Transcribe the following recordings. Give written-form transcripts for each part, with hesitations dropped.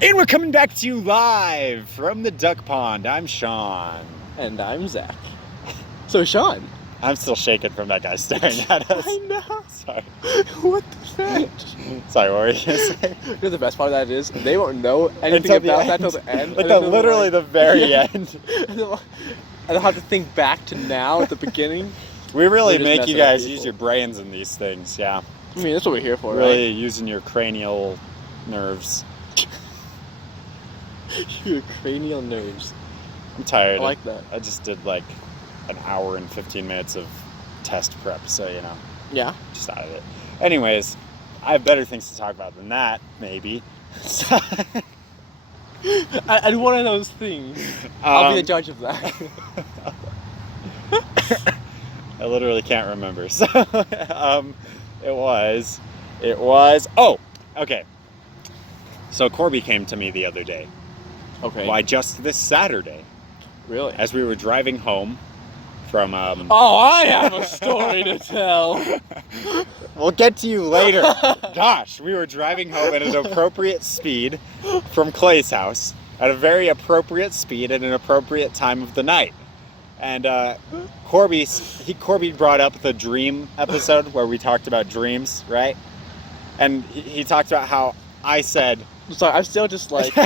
And we're coming back to you live from the duck pond. I'm Sean. And I'm Zach. So, Sean. I'm still shaking from that guy staring at us. I know. Sorry. What the heck? Sorry, what were you going to say? You know the best part of that is, they won't know anything about that until the end. Like literally the very end. And they'll have to think back to now at the beginning. We really make you guys use your brains in these things, yeah. I mean, that's what we're here for, really right? Using your cranial nerves. Your cranial nerves. I'm tired. I like that. I just did like an hour and 15 minutes of test prep, so you know. Yeah. Just out of it. Anyways, I have better things to talk about than that, maybe. And one of those things. I'll be the judge of that. I literally can't remember. So, it was. Oh, okay. So Corby came to me the other day. Okay. Why, just this Saturday. Really? As we were driving home from. Oh, I have a story to tell. We'll get to you later. Gosh, we were driving home at an appropriate speed from Clay's house, at a very appropriate speed at an appropriate time of the night. And Corby brought up the dream episode where we talked about dreams, right? And he talked about how I said... Sorry, I'm still just like,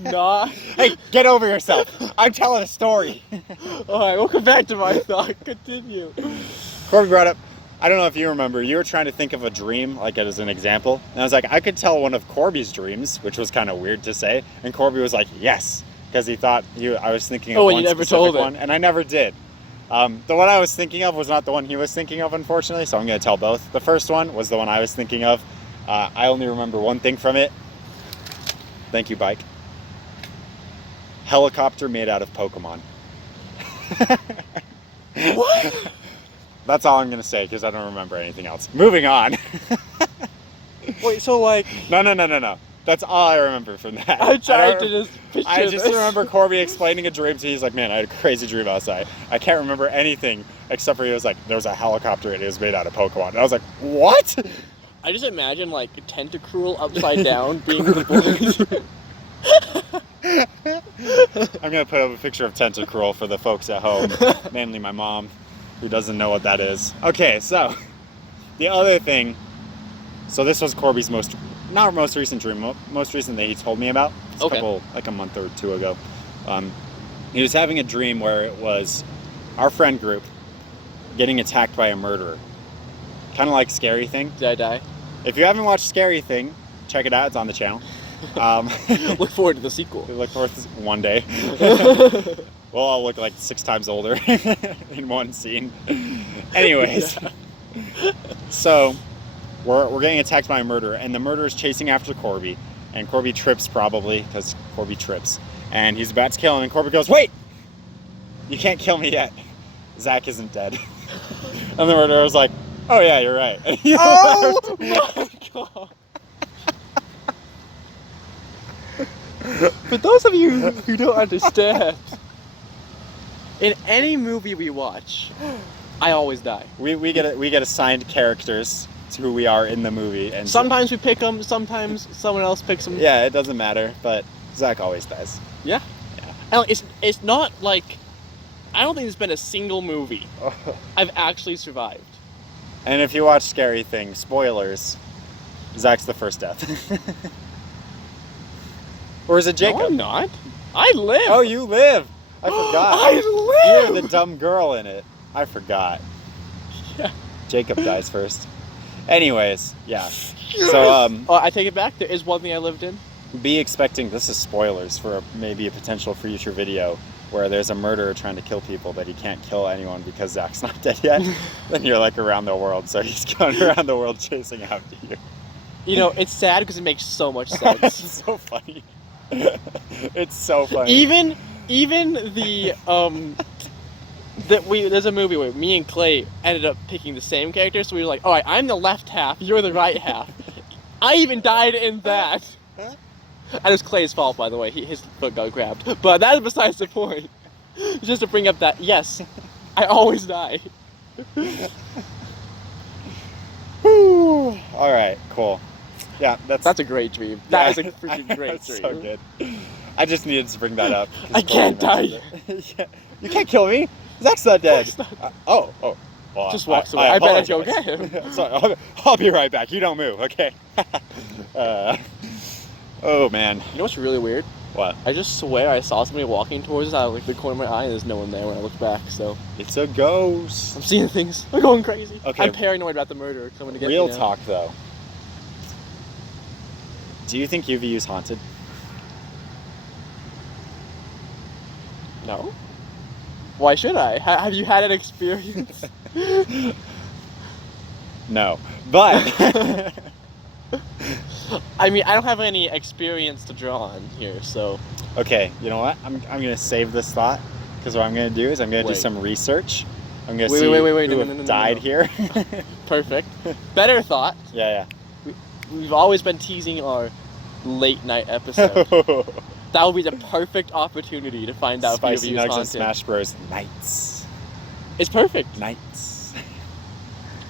nah. Hey, get over yourself. I'm telling a story. Alright, we'll come back to my thought. Continue. Corby brought up, I don't know if you remember, you were trying to think of a dream, like as an example. And I was like, I could tell one of Corby's dreams, which was kind of weird to say. And Corby was like, yes. Because he thought I was thinking of one specific one, and I never did. The one I was thinking of was not the one he was thinking of, unfortunately, so I'm going to tell both. The first one was the one I was thinking of. I only remember one thing from it. Thank you, bike. Helicopter made out of Pokemon. What? That's all I'm going to say, because I don't remember anything else. Moving on. Wait, so like... No. That's all I remember from that. I tried to just picture I just remember Corby explaining a dream to me. He's like, man, I had a crazy dream outside. I can't remember anything except for he was like, there was a helicopter and it was made out of Pokemon. And I was like, what? I just imagine like a Tentacruel upside down being the boys. I'm going to put up a picture of Tentacruel for the folks at home. Mainly my mom, who doesn't know what that is. Okay, so the other thing. So this was Corby's not most recent dream, most recent that he told me about. It's like a month or two ago. He was having a dream where it was our friend group getting attacked by a murderer. Kind of like Scary Thing. Did I die? If you haven't watched Scary Thing, check it out. It's on the channel. Look forward to the sequel. Look forward to one day. We'll all look like 6 times older in one scene. Anyways, so we're getting attacked by a murderer, and the murderer is chasing after Corby, and Corby trips probably because Corby trips, and he's about to kill him, and Corby goes, "Wait! You can't kill me yet. Zach isn't dead." And the murderer was like, "Oh yeah, you're right." Oh my god! For those of you who don't understand, in any movie we watch, I always die. We get assigned characters to who we are in the movie, and sometimes we pick them, sometimes someone else picks them. Yeah, it doesn't matter, but Zach always dies. Yeah. And it's not like, I don't think there's been a single movie I've actually survived. And if you watch Scary Thing, spoilers, Zach's the first death. Or is it Jacob? No, I'm not. I live. Oh, you live. I forgot. I live. You're the dumb girl in it. I forgot. Yeah. Jacob dies first. Anyways, yeah. So, I take it back. There is one thing I lived in. Be expecting, this is spoilers for maybe a potential future video where there's a murderer trying to kill people, but he can't kill anyone because Zach's not dead yet. Then you're like around the world, so he's going around the world chasing after you. You know, it's sad because it makes so much sense. It's so funny. It's so funny. Even there's a movie where me and Clay ended up picking the same character, so we were like, alright, I'm the left half, you're the right half. I even died in that. And it was Clay's fault, by the way. His foot got grabbed. But that is besides the point. Just to bring up that, yes, I always die. Alright, cool. Yeah, That's a great dream. That is a freaking great dream. So good. I just needed to bring that up. I can't die. Yeah. You can't kill me. Zach's not dead. Oh. Well, Just walks away. I better go get him. Sorry, I'll be right back. You don't move, okay? Oh man. You know what's really weird? What? I just swear I saw somebody walking towards us out of like the corner of my eye, and there's no one there when I look back. So it's a ghost. I'm seeing things. I'm going crazy. Okay. I'm paranoid about the murderer coming to get me. Real now. talk though. Do you think UVU's haunted? No. Why should I? Have you had an experience? No, but I mean, I don't have any experience to draw on here, so. Okay, you know what? I'm gonna save this thought because what I'm gonna do is I'm gonna do some research. I'm gonna see who died here. Perfect. Better thought. Yeah. We've always been teasing our late night episode. That would be the perfect opportunity to find out Spicy if Nuggs and Smash Bros. Nights. It's perfect. Nights.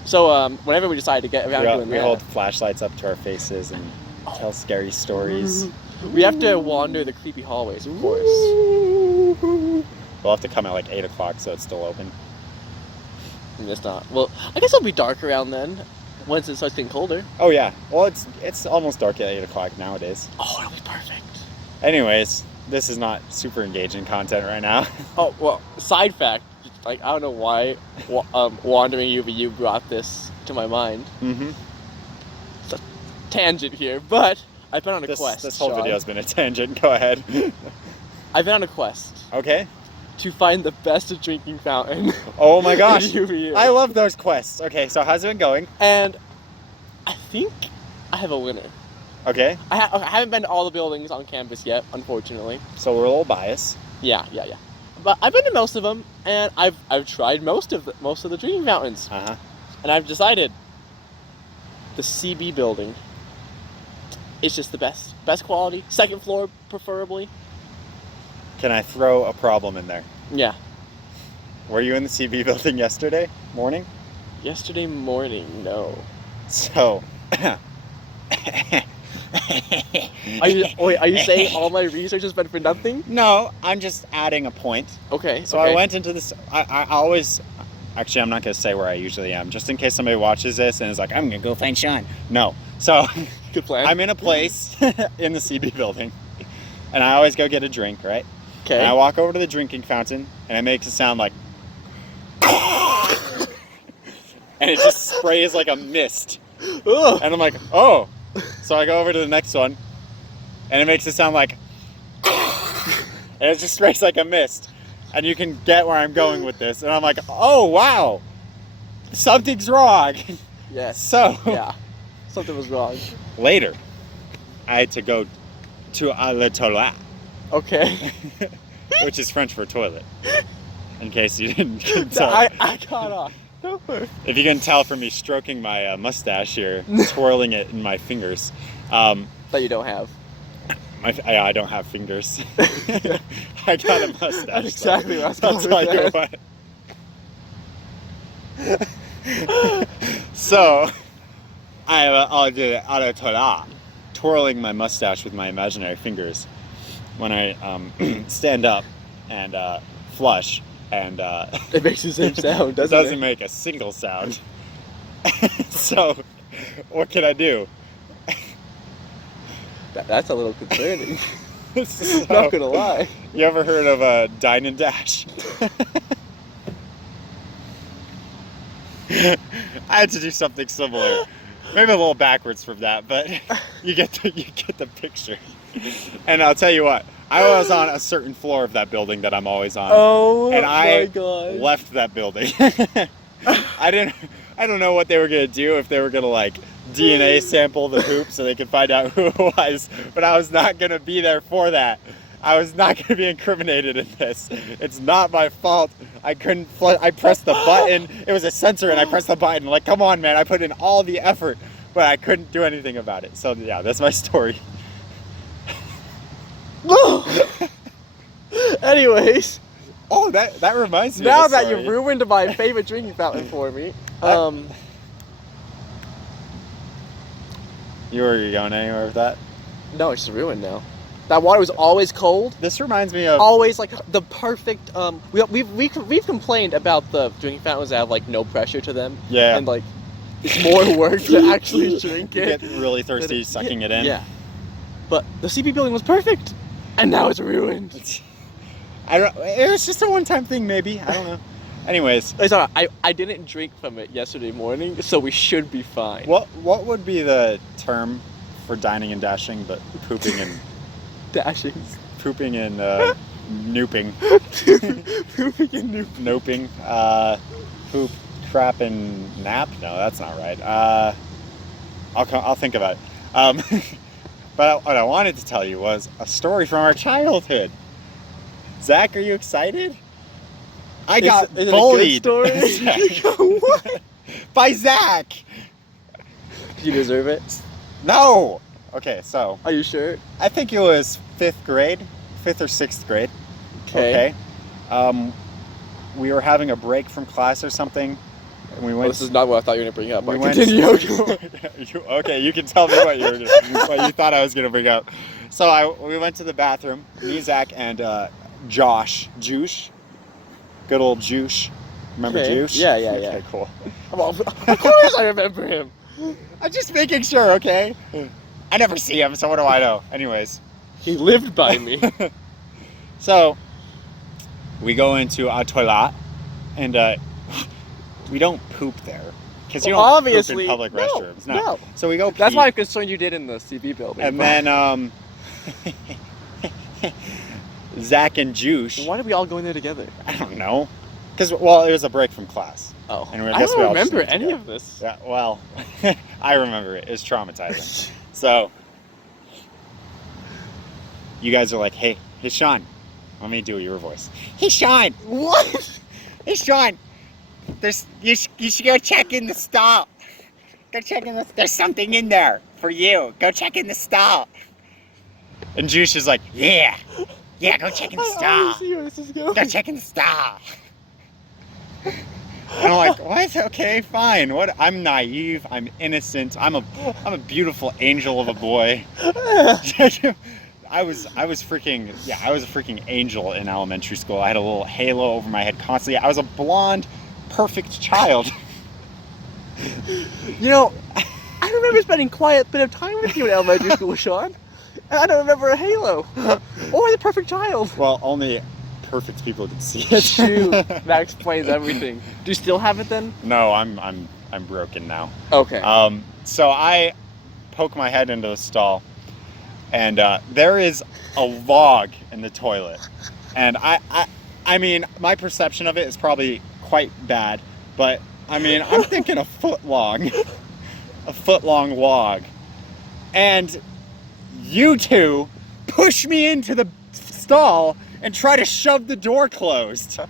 So whenever we decide to get around doing that, we hold flashlights up to our faces and tell scary stories. We have to wander the creepy hallways, of course. We'll have to come at like 8 o'clock so it's still open. And it's not. Well, I guess it'll be dark around then, once it starts getting colder. Oh yeah. Well, it's almost dark at 8 o'clock nowadays. Oh, it'll be perfect. Anyways, this is not super engaging content right now. Oh, well, side fact, like, I don't know why Wandering UVU brought this to my mind. Mm-hmm. It's a tangent here, but I've been on a quest, This whole Sean. video has been a tangent. Go ahead. I've been on a quest. Okay. To find the best drinking fountain. Oh my gosh. in UVU. I love those quests. Okay, so how's it been going? And I think I have a winner. Okay. I haven't been to all the buildings on campus yet, unfortunately. So we're a little biased. Yeah. But I've been to most of them, and I've tried most of the drinking fountains. Uh-huh. And I've decided the CB building is just the best quality, second floor preferably. Can I throw a problem in there? Yeah. Were you in the CB building yesterday morning? Yesterday morning, no. So. Are you saying all my research has been for nothing? No, I'm just adding a point. Okay. So I went into this. I always. Actually, I'm not going to say where I usually am, just in case somebody watches this and is like, I'm going to go find Sean. No. So. Good plan. I'm in a place in the CB building, and I always go get a drink, right? Okay. And I walk over to the drinking fountain, and it makes it sound like. And it just sprays like a mist. Ugh. And I'm like, oh. So I go over to the next one, and it makes it sound like. And it just sprays like a mist. And you can get where I'm going with this. And I'm like, oh, wow. Something's wrong. Yes. So. Yeah. Something was wrong. Later, I had to go to le toilette. Okay. Which is French for toilet. In case you didn't tell. I caught on. If you can tell from me stroking my mustache here, twirling it in my fingers. That you don't have. I don't have fingers. I got a mustache. That's exactly what I was I'll tell you what. So, I'll do it à la toilette, twirling my mustache with my imaginary fingers when I stand up and flush. And it makes the same sound, doesn't it? It doesn't make a single sound. So, what can I do? That's a little concerning. So, not gonna lie. You ever heard of Dine and Dash? I had to do something similar. Maybe a little backwards from that, but you get the picture. And I'll tell you what, I was on a certain floor of that building that I'm always on. Oh, and I God. left that building. I don't know what they were gonna do, if they were gonna like DNA sample the poop so they could find out who it was, but I was not gonna be there for that. I was not gonna be incriminated in this. It's not my fault. I couldn't I pressed the button. It was a sensor and I pressed the button. Like, come on, man, I put in all the effort, but I couldn't do anything about it. So yeah, that's my story. Anyways. Oh, that reminds me. Now of a that story. you've ruined my favorite drinking fountain for me, You were going anywhere with that? No, it's just ruined now. That water was always cold. This reminds me of Always like the perfect. We've complained about the drinking fountains that have like no pressure to them. Yeah. And like, it's more work to actually drink you it. get really thirsty sucking it in. Yeah. But the CP building was perfect, and now it's ruined. It was just a one-time thing, maybe. I don't know. Anyways, It's alright. I didn't drink from it yesterday morning, so we should be fine. what would be the term for dining and dashing, but pooping and Dashing. pooping and nooping? Pooping and Noping. Poop, crap, and nap? No, that's not right. I'll think about it. But what I wanted to tell you was a story from our childhood. Zach, are you excited? I got is bullied. It a good story? What? By Zach. You deserve it. No. Okay, so Are you sure? I think it was 5th or 6th grade. Okay. We were having a break from class or something. And we went. Well, this is not what I thought you were gonna bring up. We But went. continue. Okay, you can tell me what you thought I was gonna bring up. So we went to the bathroom. Me, Zach, and Juice. Good old Juice. Remember Okay. Juice? Yeah. Okay, cool. Well, of course I remember him. I'm just making sure, okay? I never see him, so what do I know? Anyways. He lived by me. So, we go into our toilet, and we don't poop there. Because you don't obviously, poop in public no, restrooms. no. So we go pee. That's why I'm concerned you did in the CB building. And then, Zach and Juice. Why did we all go in there together? I don't know. Because, well, it was a break from class. Oh. And I guess we don't all just remember went any together. of this. Yeah, well, I remember it. It was traumatizing. So, you guys are like, hey, Sean. Let me do your voice. Hey, Sean. What? Hey, Sean. You should go check in the stall. Go check in there's something in there for you. Go check in the stall. And Juice is like, yeah, go check in the stall. I see where this is going. Go check in the stall. And I'm like, what? Okay, fine. What? I'm naive. I'm innocent. I'm a beautiful angel of a boy. I was a freaking angel in elementary school. I had a little halo over my head constantly. I was a blonde, perfect child. You know, I remember spending quite a bit of time with you in elementary school, Sean. And I don't remember a halo or the perfect child. Well, only perfect people can see it. Shoot, that explains everything. Do you still have it then? No, I'm broken now. Okay. So I poke my head into the stall, and there is a log in the toilet, and I mean, my perception of it is probably quite bad, but I mean, I'm thinking a foot long log, and you two push me into the stall and try to shove the door closed.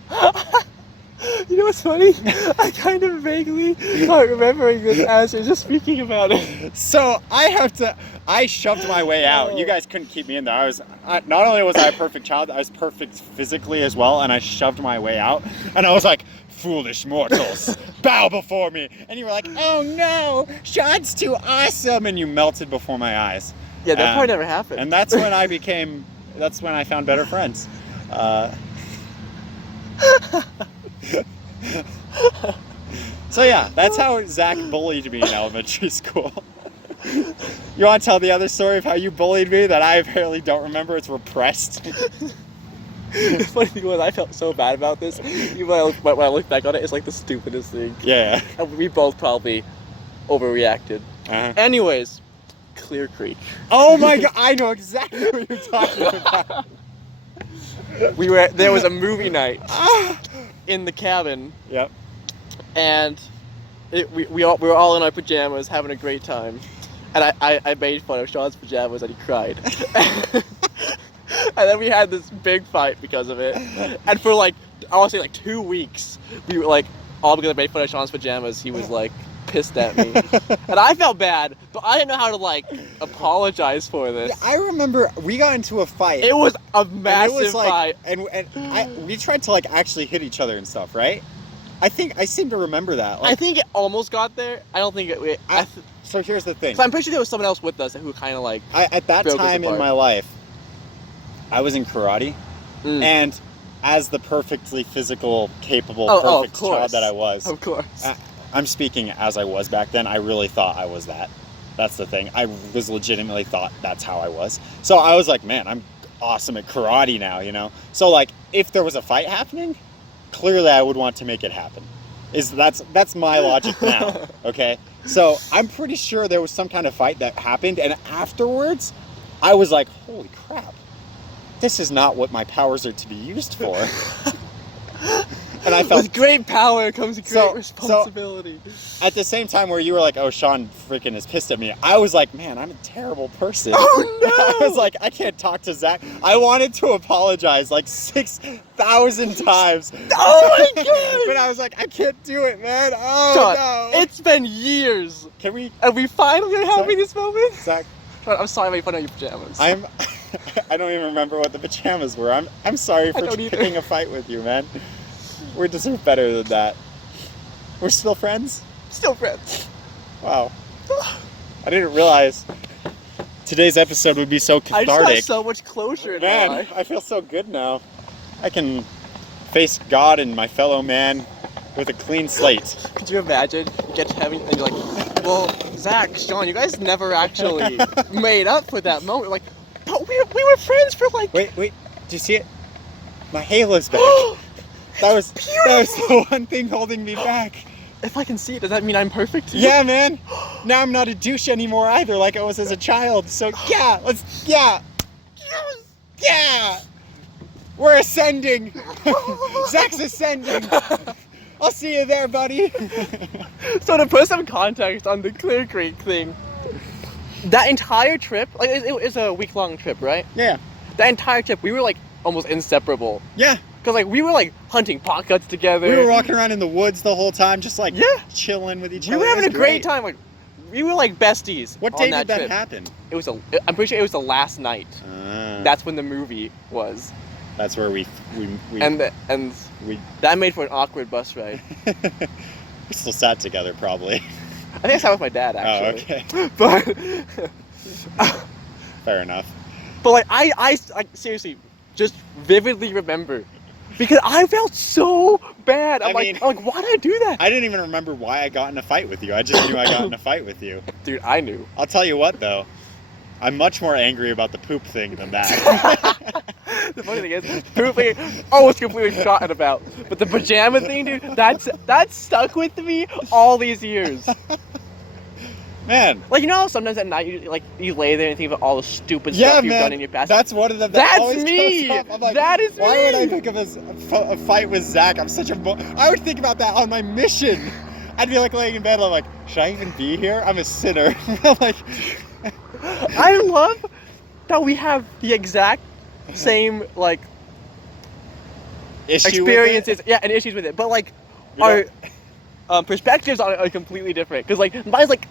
You know what's funny? I kind of vaguely start remembering this as you're just speaking about it. So I shoved my way out. You guys couldn't keep me in there. Not only was I a perfect child, I was perfect physically as well, and I shoved my way out. And I was like, foolish mortals, bow before me. And you were like, oh no, Sean's too awesome. And you melted before my eyes. Yeah, that part never happened. And that's when I found better friends. So yeah, that's how Zach bullied me in elementary school. You want to tell the other story of how you bullied me that I apparently don't remember? It's repressed. The funny thing was, I felt so bad about this. Even when I look back on it, it's like the stupidest thing. Yeah. And we both probably overreacted. Uh-huh. Anyways, Clear Creek. Oh my god, I know exactly what you're talking about. There was a movie night in the cabin. Yep. And we were all in our pajamas having a great time. And I made fun of Sean's pajamas and he cried. And then we had this big fight because of it. And for I want to say 2 weeks, we were all because I made fun of Sean's pajamas, he was pissed at me. And I felt bad, but I didn't know how to apologize for this. Yeah, I remember we got into a fight. It was a massive fight. And we tried to actually hit each other and stuff, right? I think I seem to remember that. I think it almost got there. I don't think it. So here's the thing. So I'm pretty sure there was someone else with us who kind of like. At that time in my life, I was in karate, and as the perfectly physical, capable, perfect child that I was, of course, I'm speaking as I was back then. I really thought I was that. That's the thing. I was legitimately thought that's how I was. So I was like, man, I'm awesome at karate now, you know? So like, if there was a fight happening, clearly I would want to make it happen. That's my logic now, okay? So I'm pretty sure there was some kind of fight that happened, and afterwards, I was like, holy crap, this is not what my powers are to be used for. And I felt... With great power comes great responsibility. So, at the same time where you were like, oh, Sean freaking is pissed at me, I was like, man, I'm a terrible person. Oh, no! I was like, I can't talk to Zach. I wanted to apologize like 6,000 times. Oh, my God! But I was like, I can't do it, man. Oh, Sean, no. it's been years. Can we... And we finally are having this moment? Zach. Sean, I'm sorry I made fun of your pajamas. I don't even remember what the pajamas were. I'm sorry for picking a fight with you, man. We deserve better than that. We're still friends? Still friends. Wow. I didn't realize today's episode would be so cathartic. I just got so much closure in my life. I feel so good now. I can face God and my fellow man with a clean slate. Could you imagine? You get to heaven and you're like, well, Zach, Sean, you guys never actually made up for that moment. Like, but we were friends for like... Wait. Do you see it? My halo's back. That was the one thing holding me back. If I can see it, does that mean I'm perfect? Yeah, man. Now I'm not a douche anymore either, like I was as a child. So yeah. We're ascending. Zach's ascending. I'll see you there, buddy. So to put some context on the Clear Creek thing, that entire trip, like it was a week-long trip, right? Yeah. That entire trip, we were like almost inseparable. Yeah. Because like we were like hunting potcuts together. We were walking around in the woods the whole time, just like chilling with each other. We were having a great time. Like we were like besties. What day did that happen? It was I'm pretty sure it was the last night. That's when the movie was. That's where we that made for an awkward bus ride. We still sat together probably. I think I sat with my dad actually. Oh, okay. But fair enough. But like I seriously just vividly remember. Because I felt so bad. I'm like, why did I do that? I didn't even remember why I got in a fight with you. I just knew I got in a fight with you. Dude, I knew. I'll tell you what, though. I'm much more angry about the poop thing than that. The funny thing is, poop thing, almost completely forgotten about. But the pajama thing, dude, that's stuck with me all these years. Man. Like, you know how sometimes at night you lay there and think about all the stupid stuff you've done in your past? That's one of them. That's me! Like, that is me! Why would I think of a fight with Zach? I'm such a... I would think about that on my mission. I'd be like laying in bed, I'm like, should I even be here? I'm a sinner. Like... I love that we have the exact same, like... experiences. Yeah, and issues with it. But, like, our perspectives on it are completely different. Because, like, mine's like...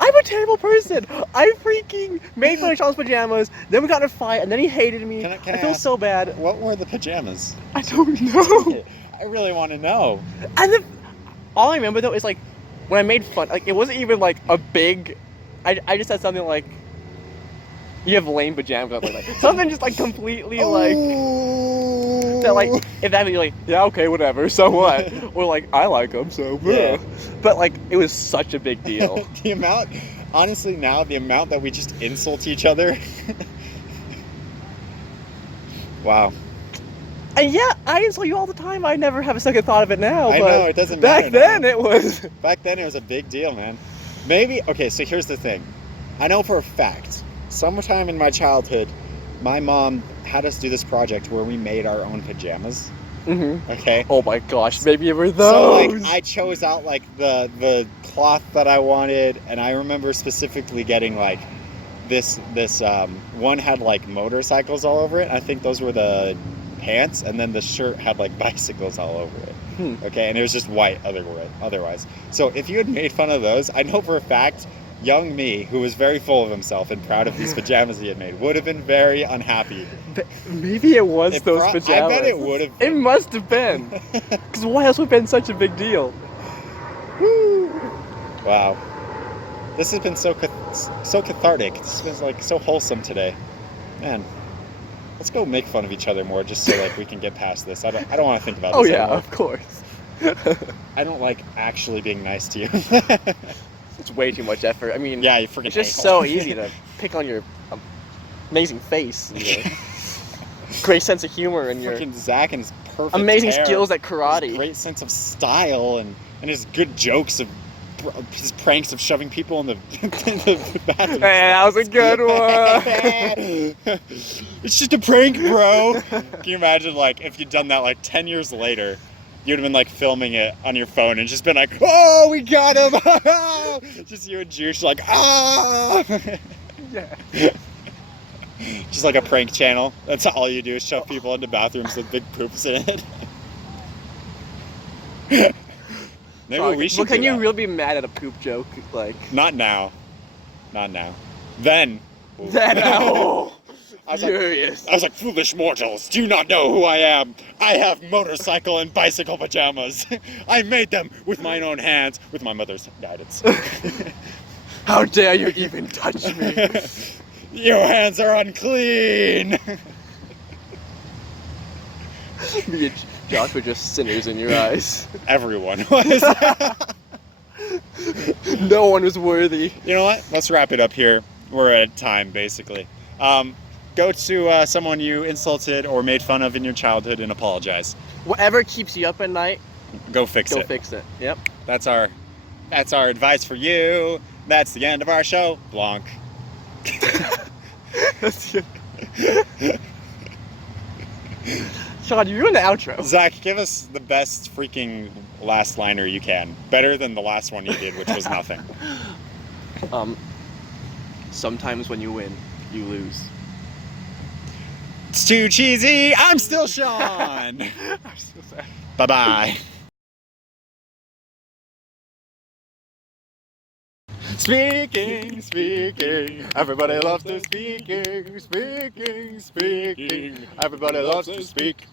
I'm a terrible person. I freaking made fun of Sean's pajamas. Then we got in a fight, and then he hated me. I feel so bad. What were the pajamas? I don't know. I really want to know. And then, all I remember though is like when I made fun. Like it wasn't even like a big. I just said something like, "You have lame pajamas." Like something just like completely like. That like if that be like yeah okay whatever so what or like I like them so yeah. But like it was such a big deal. The amount that we just insult each other. Wow. And yeah, I insult you all the time. I never have a second thought of it now. I but know it doesn't matter. Back then it was a big deal, man. Maybe okay. So here's the thing. I know for a fact, sometime in my childhood, my mom had us do this project where we made our own pajamas. Mm-hmm. Okay. Oh my gosh, maybe it were those. So like, I chose out like the cloth that I wanted, and I remember specifically getting like this one had like motorcycles all over it. I think those were the pants, and then the shirt had like bicycles all over it. Okay, and it was just white otherwise. So if you had made fun of those, I know for a fact young me, who was very full of himself and proud of these pajamas he had made, would have been very unhappy. Maybe it was those pajamas. I bet it would have It been. must have been. Because why else would have been such a big deal? Woo. Wow. This has been so cathartic. This has been like so wholesome today. Man, let's go make fun of each other more just so like we can get past this. I don't want to think about this anymore. Of course. I don't like actually being nice to you. It's way too much effort. I mean, yeah, you freaking it's just a-hole. so easy to pick on your amazing face, and your great sense of humor, and your Freaking Zach and his perfect amazing hair, skills at his karate. great sense of style, and his good jokes of his pranks of shoving people in the, in the bathroom. Hey, that was a good one. It's just a prank, bro. Can you imagine, like, if you'd done that like 10 years later? You'd have been like filming it on your phone and just been like, "Oh, we got him!" Just you and Juice like, "Ah!" Yeah. Just like a prank channel. That's all you do is shove people into bathrooms with big poops in it. Maybe we should. But can do you that. really be mad at a poop joke? Like, Not now. Not now. Then. that? Oh, I was furious. like, "Foolish mortals, do you not know who I am? I have motorcycle and bicycle pajamas. I made them with mine own hands, with my mother's guidance." How dare you even touch me? Your hands are unclean. Me and Josh were just sinners in your eyes. Everyone was. No one was worthy. You know what? Let's wrap it up here. We're at time, basically. Go to someone you insulted or made fun of in your childhood and apologize. Whatever keeps you up at night, Go fix go it. fix it. Yep. That's our advice for you. That's the end of our show. Blanc. Sean, you ruined the outro. Zach, give us the best freaking last liner you can. Better than the last one you did, which was nothing. Sometimes when you win, you lose. It's too cheesy. I'm still Sean. I'm so sad. Bye-bye. Speaking, everybody loves to speaking. Everybody loves to speak.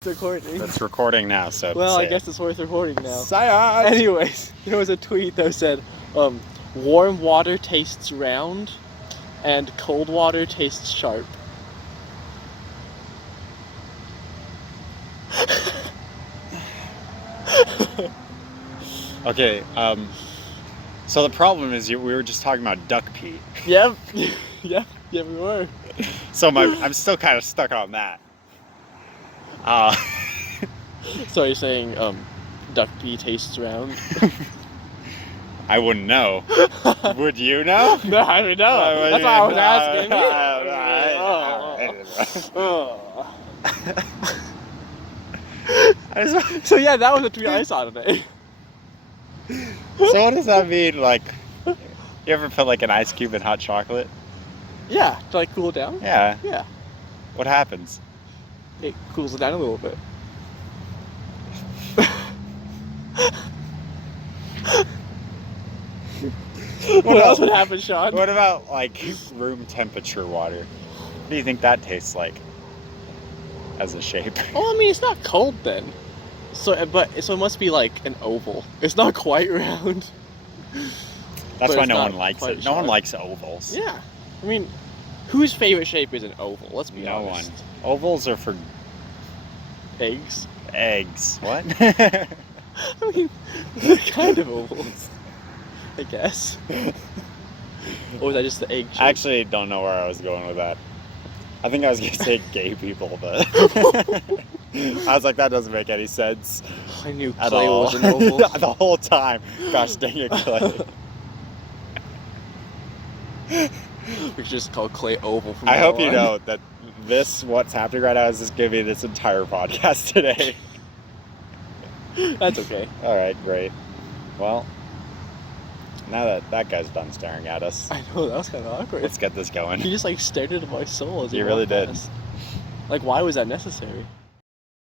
It's recording. It's recording now, so Well, say I guess it's worth recording now. Science. Anyways, there was a tweet that said, warm water tastes round, and cold water tastes sharp. Okay, so the problem is we were just talking about duck pee. Yep. Yep, we were. So I'm still kind of stuck on that. So you're saying, duck pee tastes round? I wouldn't know. Would you know? No, I don't know. That's why I was asking. So yeah, that was a tweet I saw today. So what does that mean? Like, you ever put like an ice cube in hot chocolate? Yeah, to like cool it down? Yeah. Yeah. What happens? It cools it down a little bit. What else would happen, Sean? What about like room temperature water? What do you think that tastes like as a shape? Oh, I mean, it's not cold then. So it must be like an oval. It's not quite round. That's But why it's no not one likes quite it. No one sharp. likes ovals. Yeah. I mean, whose favorite shape is an oval? Let's be No honest. one. Ovals are for Eggs. eggs. What? I mean, they're kind of ovals, I guess. Or was that just the egg shape? I actually don't know where I was going with that. I think I was going to say gay people, but I was like, that doesn't make any sense I knew at Clay all. was an oval. The whole time. Gosh dang it, Clay. We should just call Clay oval from I now hope you on. know that what's happening right now is just going to be this entire podcast today. That's okay. All right, great. Well, now that guy's done staring at us, I know, that was kind of awkward. let's get this going. He just like stared into my soul as he He really walked did. past. Like, why was that necessary?